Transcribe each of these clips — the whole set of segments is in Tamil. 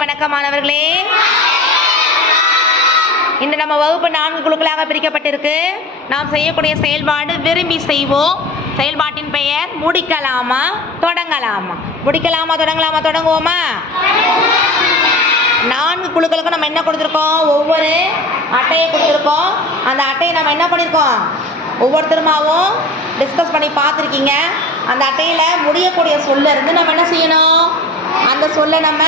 வணக்கம் மாணவர்களே. இன்று நம்ம வகுப்பு 4 குழுக்களாக பிரிக்கப்பட்டிருக்கு. நாம் செய்யக்கூடிய செயல்பாடு விரும்பி செய்வோம். செயல்பாட்டின் பெயர் முடிக்கலாமா தொடங்கலாமா. முடிக்கலாமா தொடங்கலாமா. தொடங்குவோமா? 4 குழுக்களுக்கும் நம்ம என்ன கொடுத்துருக்கோம்? ஒவ்வொரு அட்டையை கொடுத்துருக்கோம். அந்த அட்டையை நம்ம என்ன பண்ணியிருக்கோம்? ஒவ்வொருத்தருமாவும் டிஸ்கஸ் பண்ணி பார்த்துருக்கீங்க. அந்த அட்டையில் முடியக்கூடிய சொல்ல இருந்து நம்ம என்ன செய்யணும்? அந்த சொல்லை நம்ம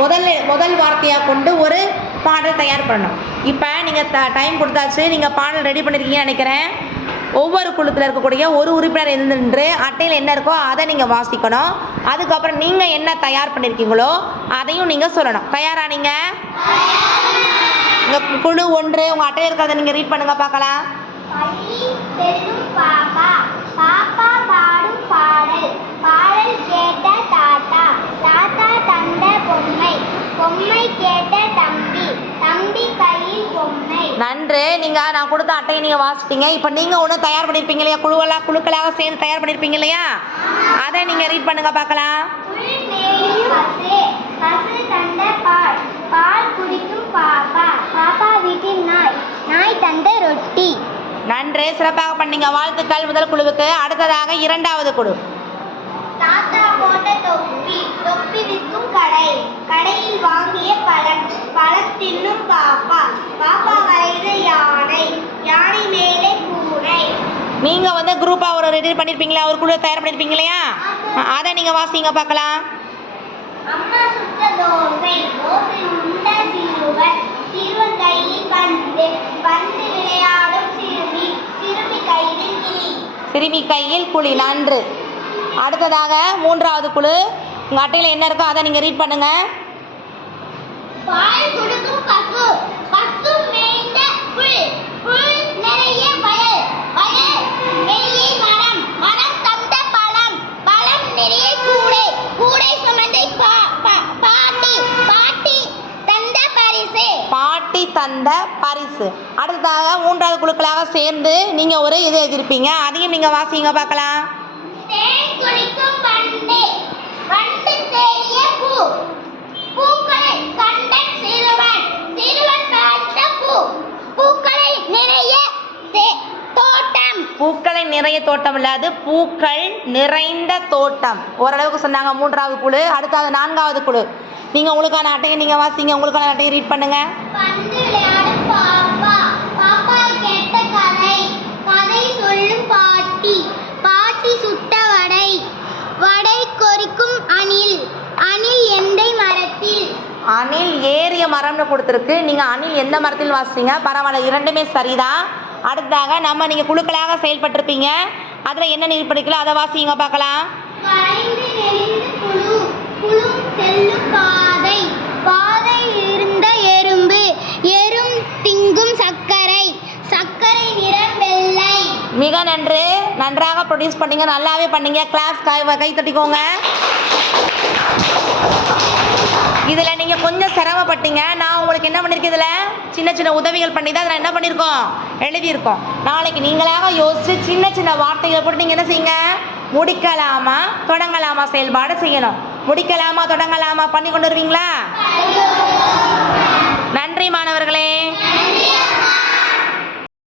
முதல் வார்த்தையாக கொண்டு ஒரு பாடல் தயார் பண்ணணும். இப்போ நீங்கள் டைம் கொடுத்தாச்சு. நீங்கள் பாடல் ரெடி பண்ணியிருக்கீங்கன்னு நினைக்கிறேன். ஒவ்வொரு குழுத்தில் இருக்கக்கூடிய ஒரு உறுப்பினர் இருந்துன்று அட்டையில் என்ன இருக்கோ அதை நீங்கள் வாசிக்கணும். அதுக்கப்புறம் நீங்கள் என்ன தயார் பண்ணியிருக்கீங்களோ அதையும் நீங்கள் சொல்லணும். தயாரா? நீங்கள் உங்கள் குழு 1 உங்கள் அட்டையில் இருக்கிறத நீங்கள் ரீட் பண்ணுங்கள் பார்க்கலாம். பாப்பா பாப்பா பாடும் பாடல் பாடல் கேட்ட தாத்தா தாத்தா தந்த பொம்மை பொம்மை கேட்ட தம்பி தம்பி கையில் பொம்மை. நன்று. நான் கொடுத்த அட்டையை நீங்கள் வாசிட்டீங்க. இப்போ நீங்கள் ஒன்று தயார் பண்ணியிருப்பீங்க இல்லையா? குழுக்களாக சேர்ந்து தயார் பண்ணியிருப்பீங்க இல்லையா? அதை நீங்கள் ரீட் பண்ணுங்க பார்க்கலாம். பசு தந்த பால் பால் குடிக்கும் பாப்பா பாப்பா வீட்டில் நாய் நாய் தந்த ரொட்டி. நன்று. சிறப்பாக பண்ணீங்க. வாழ்த்துக்கள் முதல் குழுவுக்கு. அடுத்ததாக 2வது குழு. தாத்தா போட்ட தொப்பி தொப்பி விற்கும் கடை கடையில் வாங்கிய பழம் பழம் தின்னும் பாப்பா பாப்பா வரைந்த யானை யானை மேலே பூனை. நீங்க குரூப்பா ஒரு ரெடி பண்ணிருப்பீங்களா? ஒரு குழு தயார் பண்ணிருப்பீங்க இல்லையா? அதை நீங்க வாசிங்க பார்க்கலாம். அம்மா சுட்ட தோசை தோசை உண்ட சிறுவன் சிறுவன் கையில் பந்து பந்து விளையாடும் சிறுமி சிறுமி கையில் கிளி சிறுமி கையில் குழி. நன்று. அடுத்ததாக 3வது குழு. உங்க அட்டையில என்ன இருக்கோ அதை நீங்க ரீட் பண்ணுங்க. பால் கொடுக்கும் பசு பசு மேய்ந்த புல் புல் நிறைய வயல் வயல் நிறைய மரம் மரம் தந்த பழம் பழம் நிறைய கூடை கூடை சுமந்த பாட்டி பாட்டி தந்த பரிசு பாட்டி தந்த பரிசு. அடுத்ததாக 3வது குழுக்களாக சேர்ந்து நீங்க ஒரு இது எழுதிருப்பீங்க. அதையும் நீங்க வாசிங்க பார்க்கலாம். தேன் குடிக்கும் பண்டு பண்டு தேடிய பூ பூக்களை கண்ட சிறுவன் சிறுவன் பார்த்த பூ பூக்களை நிறைய தோட்டம் பூக்களை நிறைய தோட்டம் இல்லாது பூக்கள் நிறைந்த தோட்டம். ஓரளவுக்கு சொன்னாங்க 3வது குழு. அடுத்தது 4வது குழு. நீங்க உங்களுக்கான அட்டையை நீங்க வாசிங்க. உங்களுக்கான அட்டையை ரீட் பண்ணுங்க. பந்து விளையாடும் பாப்பா பாப்பா கேட்ட கதை கதை சொல்லும் பாட்டி பாட்டி சுட்ட வடை வடை கொறிக்கும் அணில் அணில் எந்த மரத்தில். அணில் ஏறிய மரம்னு கொடுத்துருக்கு. நீங்க அணில் எந்த மரத்தில் வாசிங்க? பரவாயில்ல, 2மே சரிதான். அடுத்ததாக நீங்க குழுக்களாக செயல்பட்டிருப்பீங்க. அதுல என்ன நீர் படிக்கல அதை வாசிங்க பார்க்கலாம். கரைந்து நெளிந்து புழு புழு செல்லும் பாதை பாதை இருந்த எறும்பு எறும் திங்கும் சர்க்கரை சர்க்கரை நிறம் வெள்ளை. மிக நன்று. நன்றாக ப்ரொடியூஸ் பண்ணீங்க. நல்லாவே பண்ணீங்க. கிளாஸ் கை தட்டிக்கோங்க. இதில் நீங்கள் கொஞ்சம் சிரமப்பட்டீங்க. நான் உங்களுக்கு என்ன பண்ணியிருக்கேன்? இதில் சின்ன சின்ன உதவிகள் பண்ணி தான் அதில் என்ன பண்ணியிருக்கோம்? எழுதியிருக்கோம். நாளைக்கு நீங்களாக யோசித்து சின்ன சின்ன வார்த்தைகளை போட்டு நீங்கள் என்ன செய்யுங்க? முடிக்கலாமா தொடங்கலாமா செயல்பாடு செய்யணும். முடிக்கலாமா தொடங்கலாமா பண்ணி கொண்டு வருவீங்களா? நன்றி மாணவர்களே.